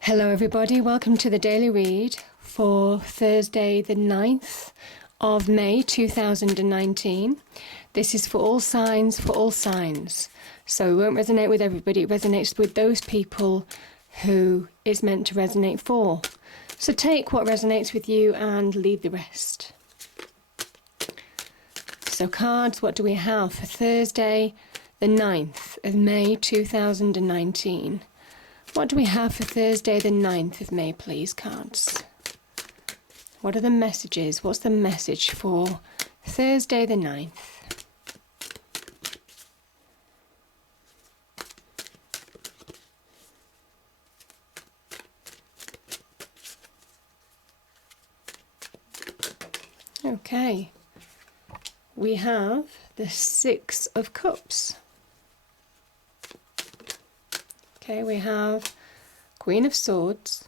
Hello everybody, welcome to the Daily Read for Thursday the 9th of May 2019. This is for all signs, for all signs. So it won't resonate with everybody, it resonates with those people who it's meant to resonate for. So take what resonates with you and leave the rest. So cards, what do we have for Thursday the 9th of May 2019? What do we have for Thursday the 9th of May, please, cards? What are the messages? What's the message for Thursday the 9th? Okay, we have the Six of Cups. Okay, we have Queen of Swords,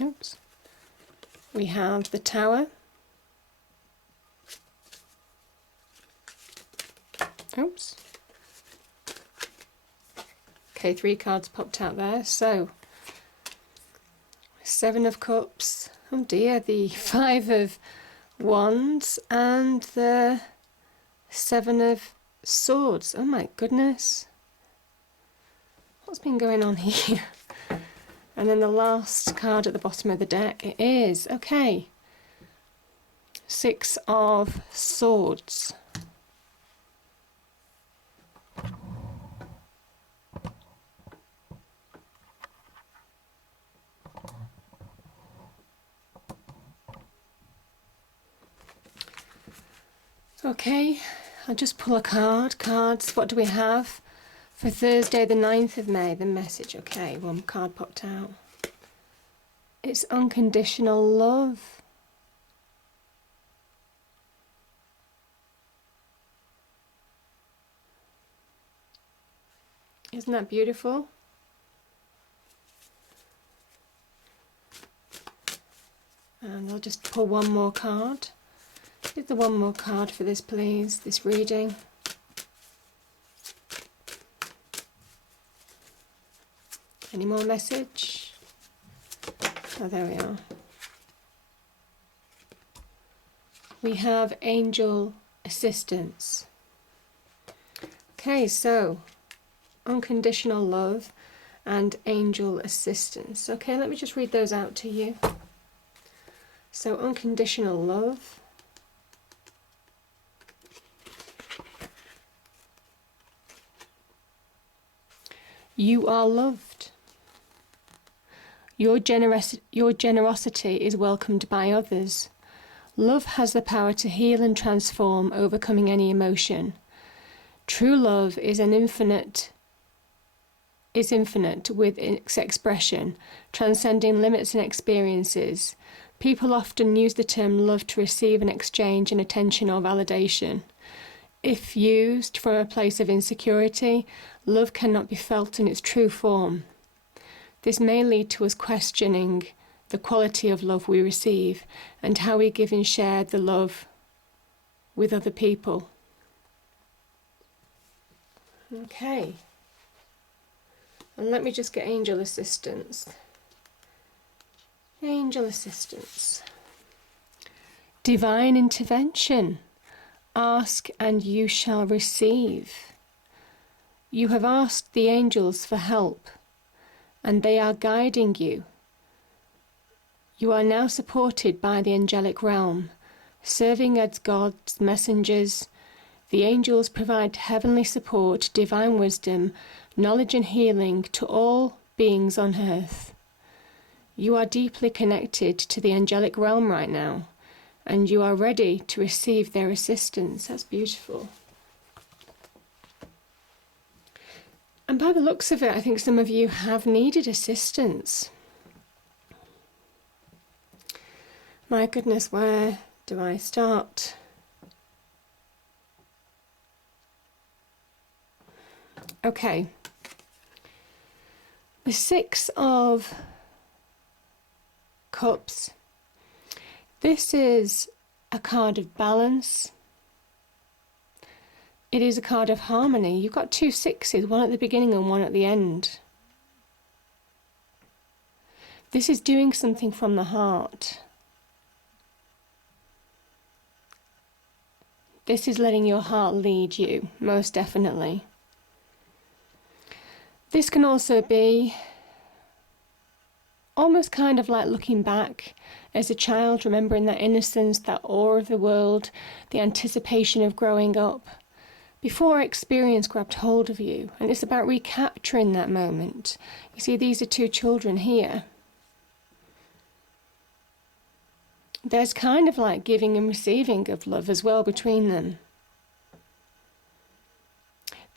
oops, we have the Tower, oops, okay, 3 cards popped out there, so Seven of Cups, oh dear, the Five of Wands and the Seven of Swords. Oh my goodness. What's been going on here? And then the last card at the bottom of the deck, it is, okay, Six of Swords. Okay, I'll just pull a card. Cards, what do we have for Thursday the 9th of May? The message, okay, one card popped out. It's unconditional love. Isn't that beautiful? And I'll just pull one more card. Get the one more card for this, please, this reading. Any more message? Oh, there we are. We have angel assistance. Okay, so unconditional love and angel assistance. Okay, let me just read those out to you. So unconditional love. You are loved. Your generosity is welcomed by others. Love has the power to heal and transform, overcoming any emotion. True love is infinite with its expression, transcending limits and experiences. People often use the term love to receive and exchange an attention or validation. If used from a place of insecurity, love cannot be felt in its true form. This may lead to us questioning the quality of love we receive and how we give and share the love with other people. Okay. And let me just get angel assistance. Angel assistance. Divine intervention. Ask and you shall receive. You have asked the angels for help, and they are guiding you. You are now supported by the angelic realm, serving as God's messengers. The angels provide heavenly support, divine wisdom, knowledge and healing to all beings on earth. You are deeply connected to the angelic realm right now, and you are ready to receive their assistance. That's beautiful. And by the looks of it, I think some of you have needed assistance. My goodness, where do I start? Okay. The Six of Cups This is a card of balance. It is a card of harmony. You've got 2 sixes, one at the beginning and one at the end. This is doing something from the heart. This is letting your heart lead you, most definitely. This can also be almost kind of like looking back as a child, remembering that innocence, that awe of the world, the anticipation of growing up, before experience grabbed hold of you. And it's about recapturing that moment. You see, these are 2 children here. There's kind of like giving and receiving of love as well between them.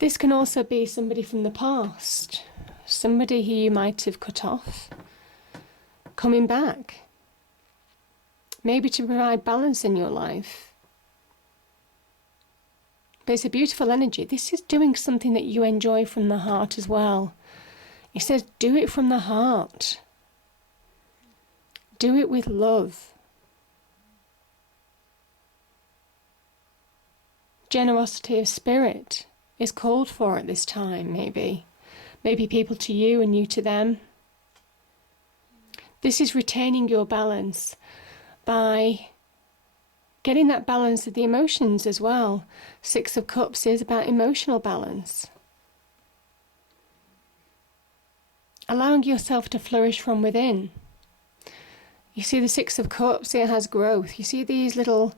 This can also be somebody from the past, somebody who you might have cut off, coming back, maybe to provide balance in your life. But it's a beautiful energy. This is doing something that you enjoy from the heart as well. It says do it from the heart. Do it with love. Generosity of spirit is called for at this time, maybe. Maybe people to you and you to them. This is retaining your balance by getting that balance of the emotions as well. 6 of Cups is about emotional balance. Allowing yourself to flourish from within. You see the 6 of Cups, it has growth. You see these little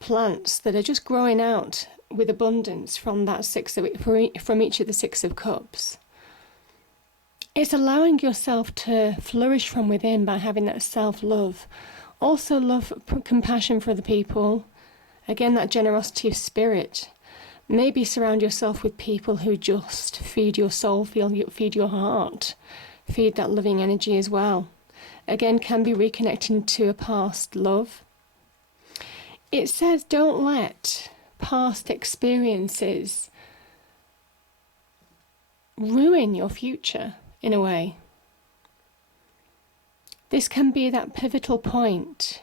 plants that are just growing out with abundance from that from each of the 6 of Cups. It's allowing yourself to flourish from within by having that self-love. Also love, compassion for other people. Again, that generosity of spirit. Maybe surround yourself with people who just feed your soul, feed your heart, feed that loving energy as well. Again, can be reconnecting to a past love. It says don't let past experiences ruin your future in a way. This can be that pivotal point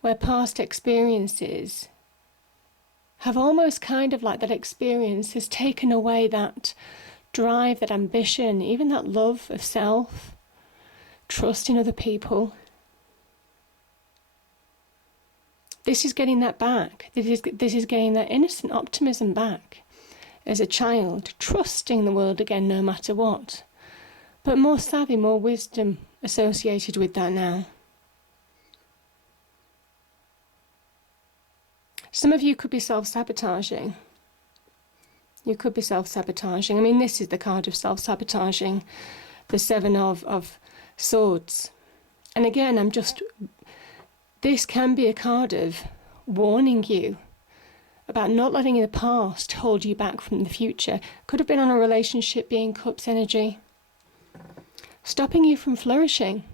where past experiences have almost kind of like that experience has taken away that drive, that ambition, even that love of self, trust in other people. This is getting that back. This is getting that innocent optimism back as a child, trusting the world again no matter what. But more savvy, more wisdom associated with that now. Some of you could be self-sabotaging. You could be self-sabotaging. I mean, this is the card of self-sabotaging, the 7 of Swords. And again, this can be a card of warning you about not letting the past hold you back from the future. Could have been on a relationship being Cups energy. Stopping you from flourishing.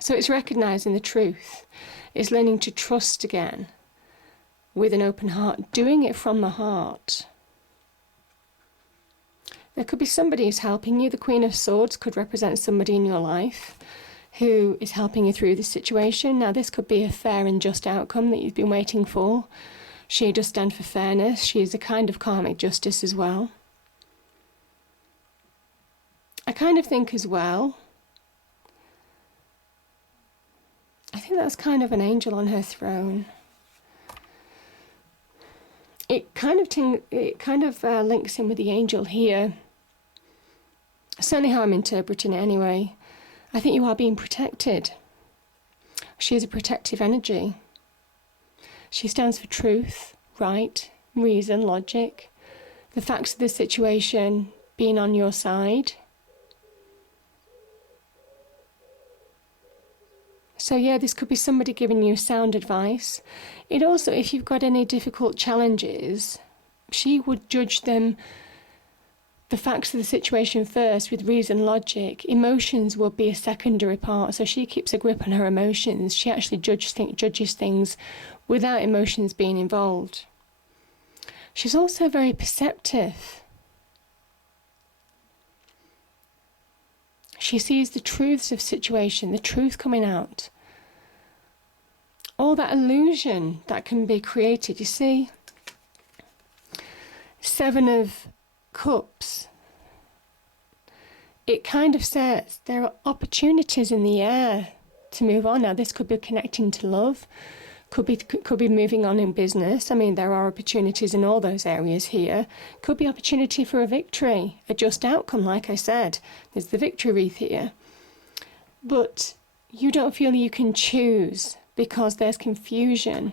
So it's recognizing the truth. It's learning to trust again with an open heart, doing it from the heart. There could be somebody who's helping you. The Queen of Swords could represent somebody in your life who is helping you through this situation. Now, this could be a fair and just outcome that you've been waiting for. She does stand for fairness. She is a kind of karmic justice as well. I kind of think as well, I think that's kind of an angel on her throne. It kind of links in with the angel here. Certainly how I'm interpreting it anyway. I think you are being protected. She is a protective energy. She stands for truth, right, reason, logic, the facts of the situation being on your side. So yeah, this could be somebody giving you sound advice. It also, if you've got any difficult challenges, she would judge them, the facts of the situation first with reason, logic. Emotions will be a secondary part. So she keeps a grip on her emotions. She actually judges things without emotions being involved. She's also very perceptive. She sees the truths of situation, the truth coming out. All that illusion that can be created, you see. 7 of Cups. It kind of says there are opportunities in the air to move on. Now, this could be connecting to love, could be moving on in business. I mean, there are opportunities in all those areas here. Could be opportunity for a victory, a just outcome, like I said. There's the victory wreath here. But you don't feel you can choose because there's confusion.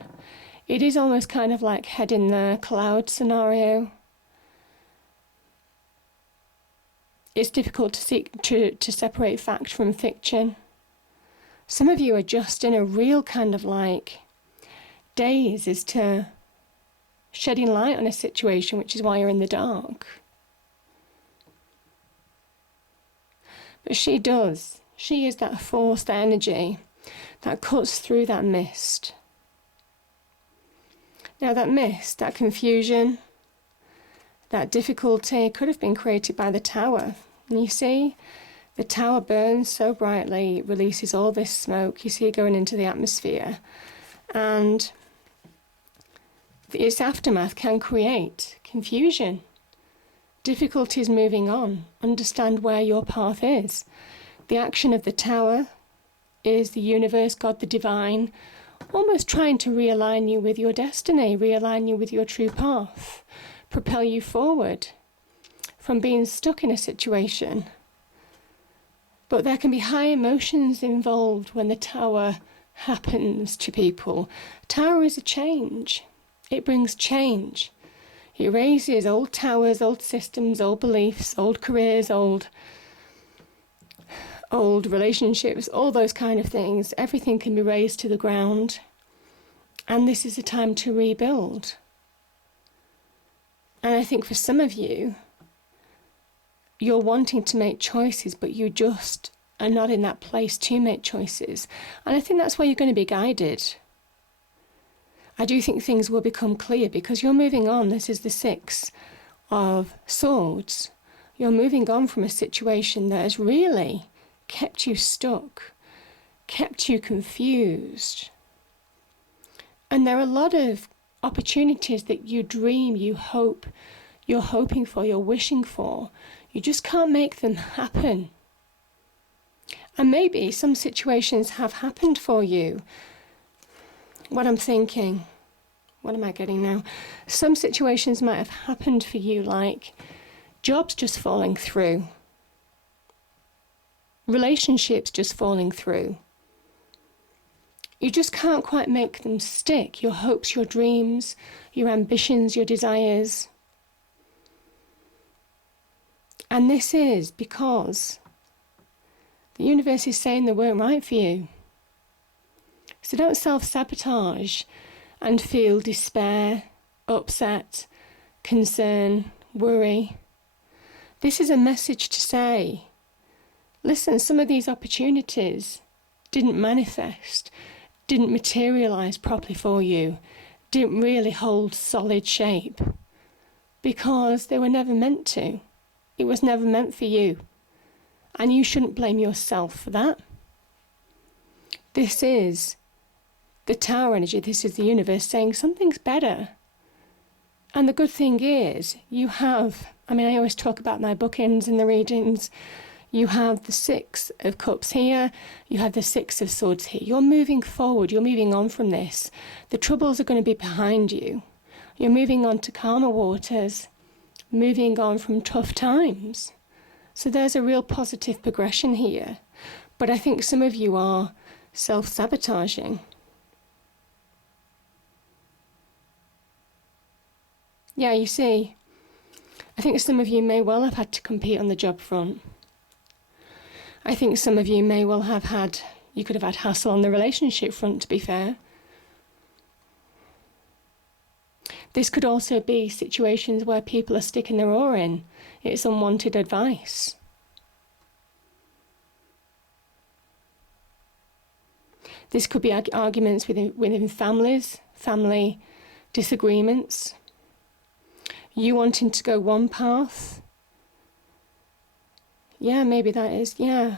It is almost kind of like head in the cloud scenario. It's difficult to separate fact from fiction. Some of you are just in a real kind of like daze as to shedding light on a situation, which is why you're in the dark. But she does. She is that force, that energy that cuts through that mist. Now that mist, that confusion, that difficulty could have been created by the tower. And you see, the tower burns so brightly, it releases all this smoke. You see it going into the atmosphere. And its aftermath can create confusion, difficulties moving on. Understand where your path is. The action of the tower is the universe, God, the divine, almost trying to realign you with your destiny, realign you with your true path, propel you forward from being stuck in a situation. But there can be high emotions involved when the tower happens to people. Tower is a change. It brings change. It raises old towers, old systems, old beliefs, old careers, old relationships, all those kind of things. Everything can be raised to the ground. And this is a time to rebuild. And I think for some of you, you're wanting to make choices, but you just are not in that place to make choices. And I think that's where you're going to be guided. I do think things will become clear because you're moving on. This is the 6 of Swords. You're moving on from a situation that has really kept you stuck, kept you confused. And there are a lot of opportunities that you dream, you hope, you're hoping for, you're wishing for. You just can't make them happen. And maybe some situations have happened for you. What I'm thinking, what am I getting now? Some situations might have happened for you, like jobs just falling through, relationships just falling through. You just can't quite make them stick. Your hopes, your dreams, your ambitions, your desires. And this is because the universe is saying they weren't right for you. So don't self-sabotage and feel despair, upset, concern, worry. This is a message to say, listen, some of these opportunities didn't manifest, didn't materialize properly for you, didn't really hold solid shape because they were never meant to. It was never meant for you. And you shouldn't blame yourself for that. This is the tower energy. This is the universe saying something's better. And the good thing is you have, I always talk about my bookends in the readings. You have the 6 of Cups here. You have the 6 of Swords here. You're moving forward. You're moving on from this. The troubles are going to be behind you. You're moving on to calmer waters, moving on from tough times. So there's a real positive progression here. But I think some of you are self-sabotaging. Yeah, you see, I think some of you may well have had to compete on the job front. I think some of you may well have had, you could have had hassle on the relationship front, to be fair. This could also be situations where people are sticking their oar in. It's unwanted advice. This could be arguments within families, family disagreements. You wanting to go one path, Yeah, maybe that is, yeah.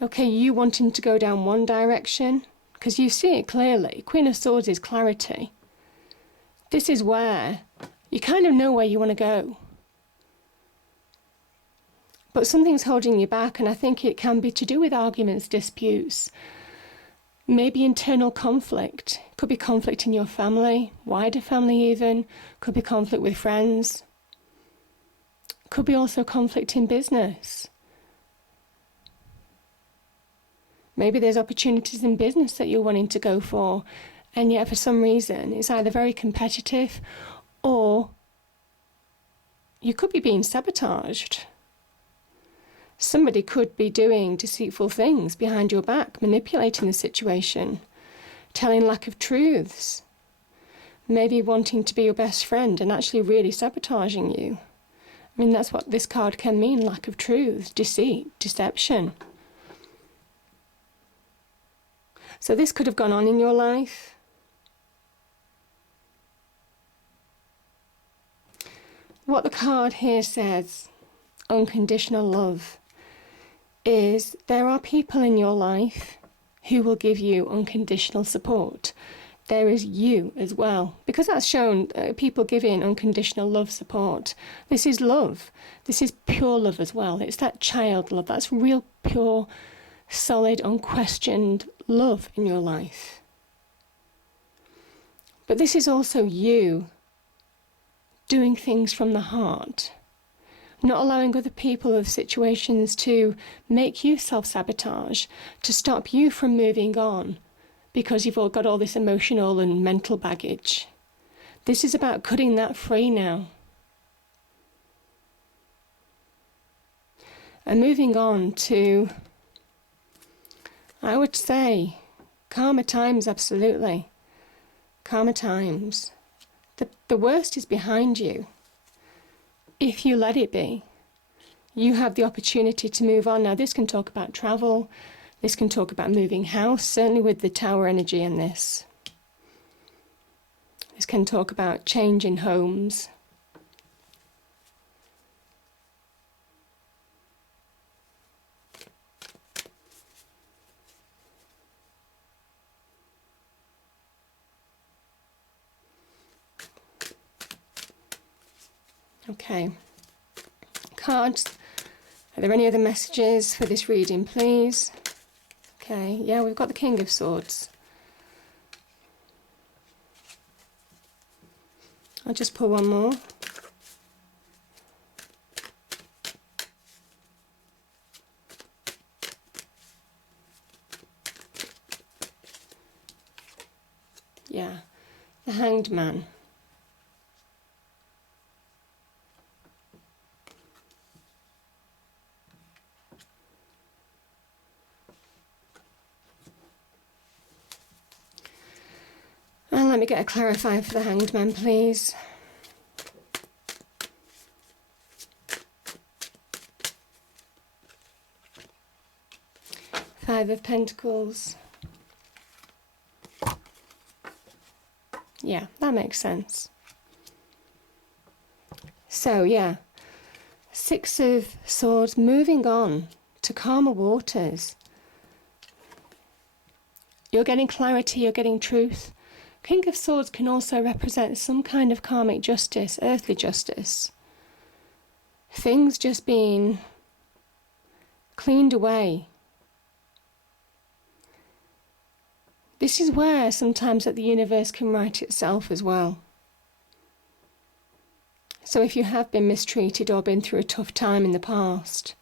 Okay, you wanting to go down one direction, because you see it clearly. Queen of Swords is clarity. This is where you kind of know where you want to go. But something's holding you back, and I think it can be to do with arguments, disputes, maybe internal conflict. Could be conflict in your family, wider family even. Could be conflict with friends. Could be also conflict in business. Maybe there's opportunities in business that you're wanting to go for, and yet for some reason it's either very competitive or you could be being sabotaged. Somebody could be doing deceitful things behind your back, manipulating the situation, telling lack of truths, maybe wanting to be your best friend and actually really sabotaging you. I mean, that's what this card can mean, lack of truth, deceit, deception. So this could have gone on in your life. What the card here says, unconditional love, is there are people in your life who will give you unconditional support. There is you as well, because that's shown people giving unconditional love support. This is love. This is pure love as well. It's that child love. That's real, pure, solid, unquestioned love in your life. But this is also you doing things from the heart, not allowing other people or situations to make you self-sabotage, to stop you from moving on because you've all got all this emotional and mental baggage. This is about cutting that free now. And moving on to, I would say, calmer times, absolutely. Calmer times. The worst is behind you. If you let it be, you have the opportunity to move on. Now, this can talk about travel. This can talk about moving house, certainly with the Tower energy in this. This can talk about change in homes. Okay. Cards, are there any other messages for this reading, please? Okay, yeah, we've got the King of Swords. I'll just pull one more. Yeah, the Hanged Man. And let me get a clarifier for the Hanged Man, please. Five of Pentacles. Yeah, that makes sense. So, yeah. Six of Swords, moving on to calmer waters. You're getting clarity, you're getting truth. King of Swords can also represent some kind of karmic justice, earthly justice. Things just being cleaned away. This is where sometimes that the universe can right itself as well. So if you have been mistreated or been through a tough time in the past,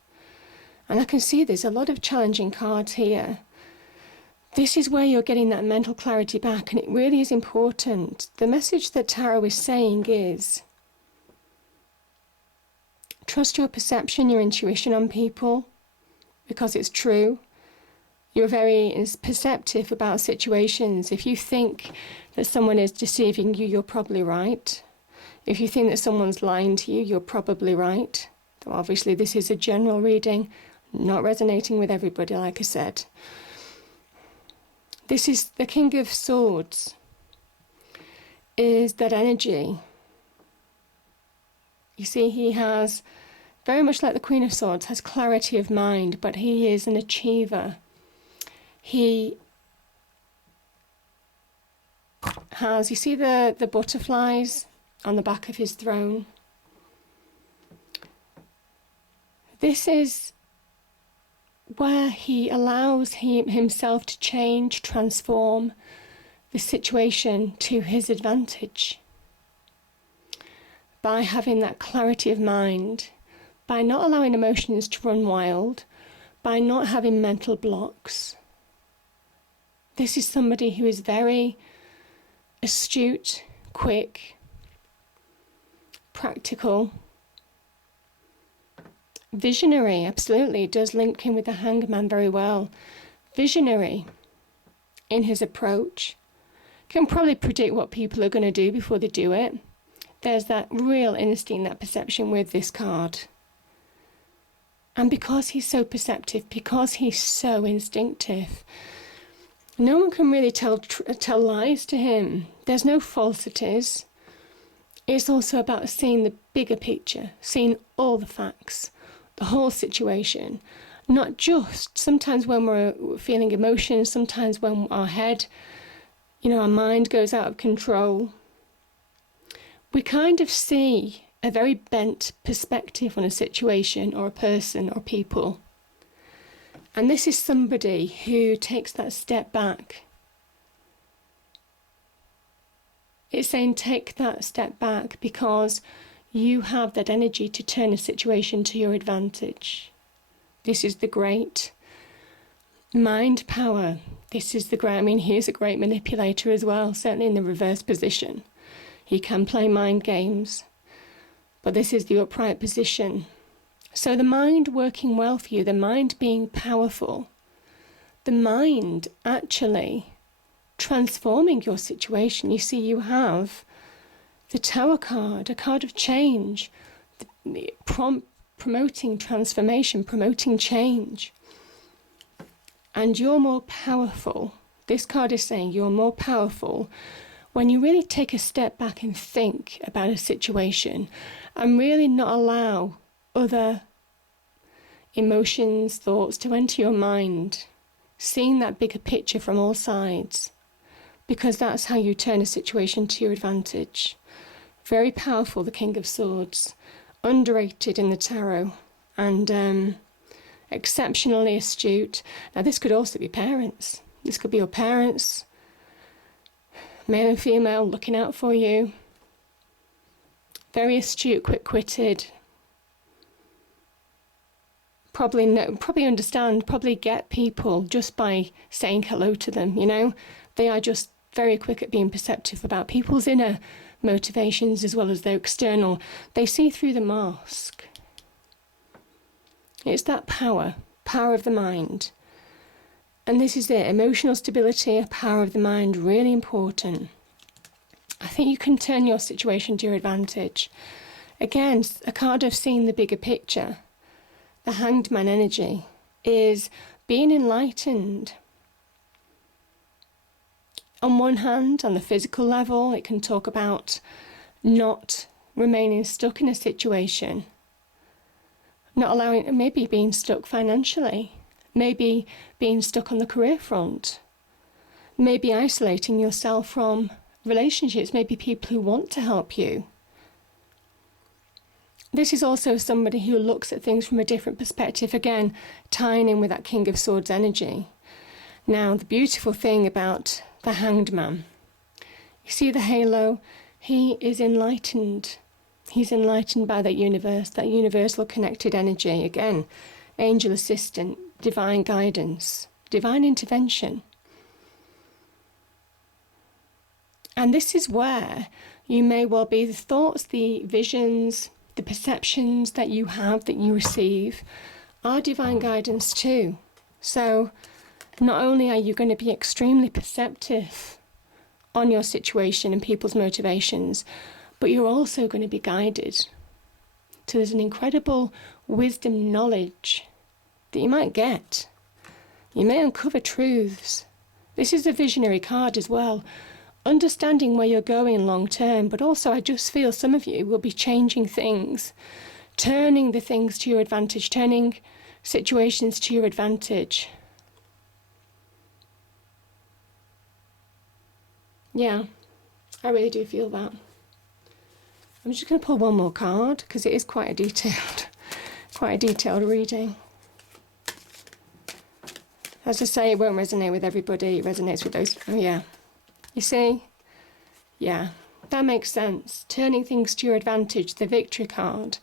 and I can see there's a lot of challenging cards here, this is where you're getting that mental clarity back, and it really is important. The message that Tarot is saying is, trust your perception, your intuition on people, because it's true. You're very perceptive about situations. If you think that someone is deceiving you, you're probably right. If you think that someone's lying to you, you're probably right. Though obviously this is a general reading, not resonating with everybody, like I said. This is the King of Swords, is that energy. You see, he has very much like the Queen of Swords, has clarity of mind, but he is an achiever. He has, you see the butterflies on the back of his throne? This is where he allows himself to change, transform the situation to his advantage. By having that clarity of mind, by not allowing emotions to run wild, by not having mental blocks. This is somebody who is very astute, quick, practical, visionary. Absolutely, it does link in with the Hangman very well. Visionary in his approach, can probably predict what people are going to do before they do it. There's that real instinct, that perception with this card. And because he's so perceptive, because he's so instinctive, no one can really tell lies to him. There's no falsities. It's also about seeing the bigger picture, seeing all the facts, the whole situation. Not just sometimes when we're feeling emotions, sometimes when our head, our mind goes out of control. We kind of see a very bent perspective on a situation or a person or people. And this is somebody who takes that step back. It's saying take that step back because you have that energy to turn a situation to your advantage. This is the great mind power. This is the great, he is a great manipulator as well, certainly in the reverse position. He can play mind games, but this is the upright position. So the mind working well for you, the mind being powerful, the mind actually transforming your situation. You see, you have the Tower card, a card of change, promoting transformation, promoting change. And you're more powerful. This card is saying you're more powerful when you really take a step back and think about a situation and really not allow other emotions, thoughts to enter your mind, seeing that bigger picture from all sides, because that's how you turn a situation to your advantage. Very powerful, the King of Swords, underrated in the tarot, and exceptionally astute. Now this could also be parents. This could be your parents, male and female, looking out for you. Very astute, quick-witted. Probably understand, probably get people just by saying hello to them, They are just very quick at being perceptive about people's inner motivations as well as their external. They see through the mask. It's that power of the mind. And this is it, emotional stability, power of the mind, really important. I think you can turn your situation to your advantage. Again, a card of seeing the bigger picture. The Hanged Man energy is being enlightened. On one hand, on the physical level, it can talk about not remaining stuck in a situation, not allowing, maybe being stuck financially, maybe being stuck on the career front, maybe isolating yourself from relationships, maybe people who want to help you. This is also somebody who looks at things from a different perspective, again, tying in with that King of Swords energy. Now, the beautiful thing about the Hanged Man, you see the halo, he is enlightened. He's enlightened by that universal connected energy. Again, angel assistant, divine guidance, divine intervention. And this is where you may well be, the thoughts, the visions, the perceptions that you have, that you receive, are divine guidance too. So not only are you going to be extremely perceptive on your situation and people's motivations, but you're also going to be guided. So there's an incredible wisdom, knowledge that you might get. You may uncover truths. This is a visionary card as well. Understanding where you're going long term, but also I just feel some of you will be changing things turning the things to your advantage, turning situations to your advantage. Yeah, I really do feel that. I'm just going to pull one more card because it is quite a detailed reading. As I say, it won't resonate with everybody. It resonates with those. Oh, yeah. You see? Yeah, that makes sense. Turning things to your advantage, the victory card.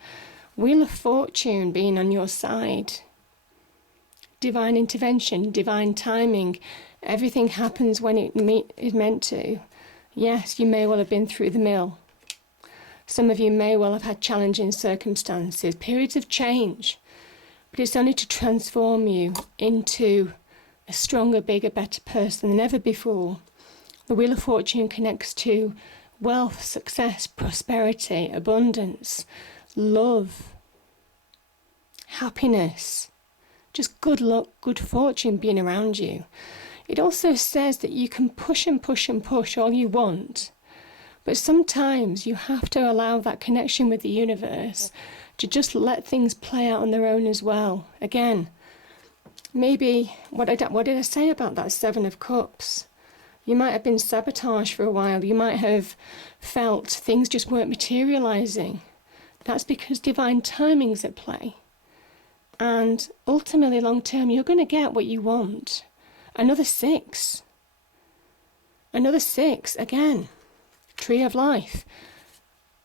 Wheel of Fortune being on your side. Divine intervention, divine timing. Everything happens when it is meant to. Yes, you may well have been through the mill. Some of you may well have had challenging circumstances, periods of change. But it's only to transform you into a stronger, bigger, better person than ever before. The Wheel of Fortune connects to wealth, success, prosperity, abundance, love, happiness, just good luck, good fortune being around you. It also says that you can push and push and push all you want, but sometimes you have to allow that connection with the universe to just let things play out on their own as well. Again, maybe, what did I say about that Seven of Cups? You might have been sabotaged for a while. You might have felt things just weren't materialising. That's because divine timing's at play. And ultimately, long term, you're going to get what you want. Another 6. Another 6, again. Tree of Life.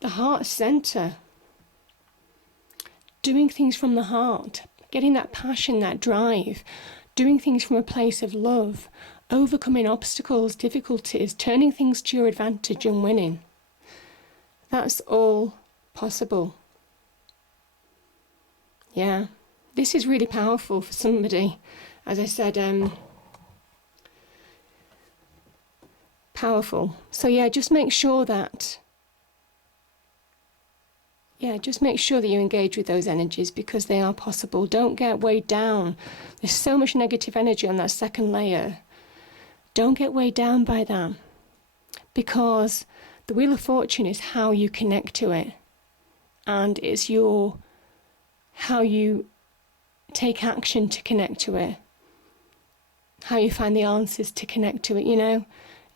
The heart centre. Doing things from the heart. Getting that passion, that drive. Doing things from a place of love. Overcoming obstacles, difficulties, turning things to your advantage and winning. That's all possible. Yeah, this is really powerful for somebody. As I said, powerful. So yeah, just make sure that you engage with those energies because they are possible. Don't get weighed down. There's so much negative energy on that second layer. Don't get weighed down by that, because the Wheel of Fortune is how you connect to it, and it's how you take action to connect to it, how you find the answers to connect to it,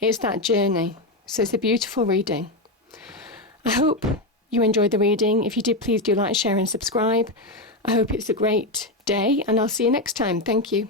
It's that journey. So it's a beautiful reading. I hope you enjoyed the reading. If you did, please do like, share and subscribe. I hope it's a great day, and I'll see you next time. Thank you.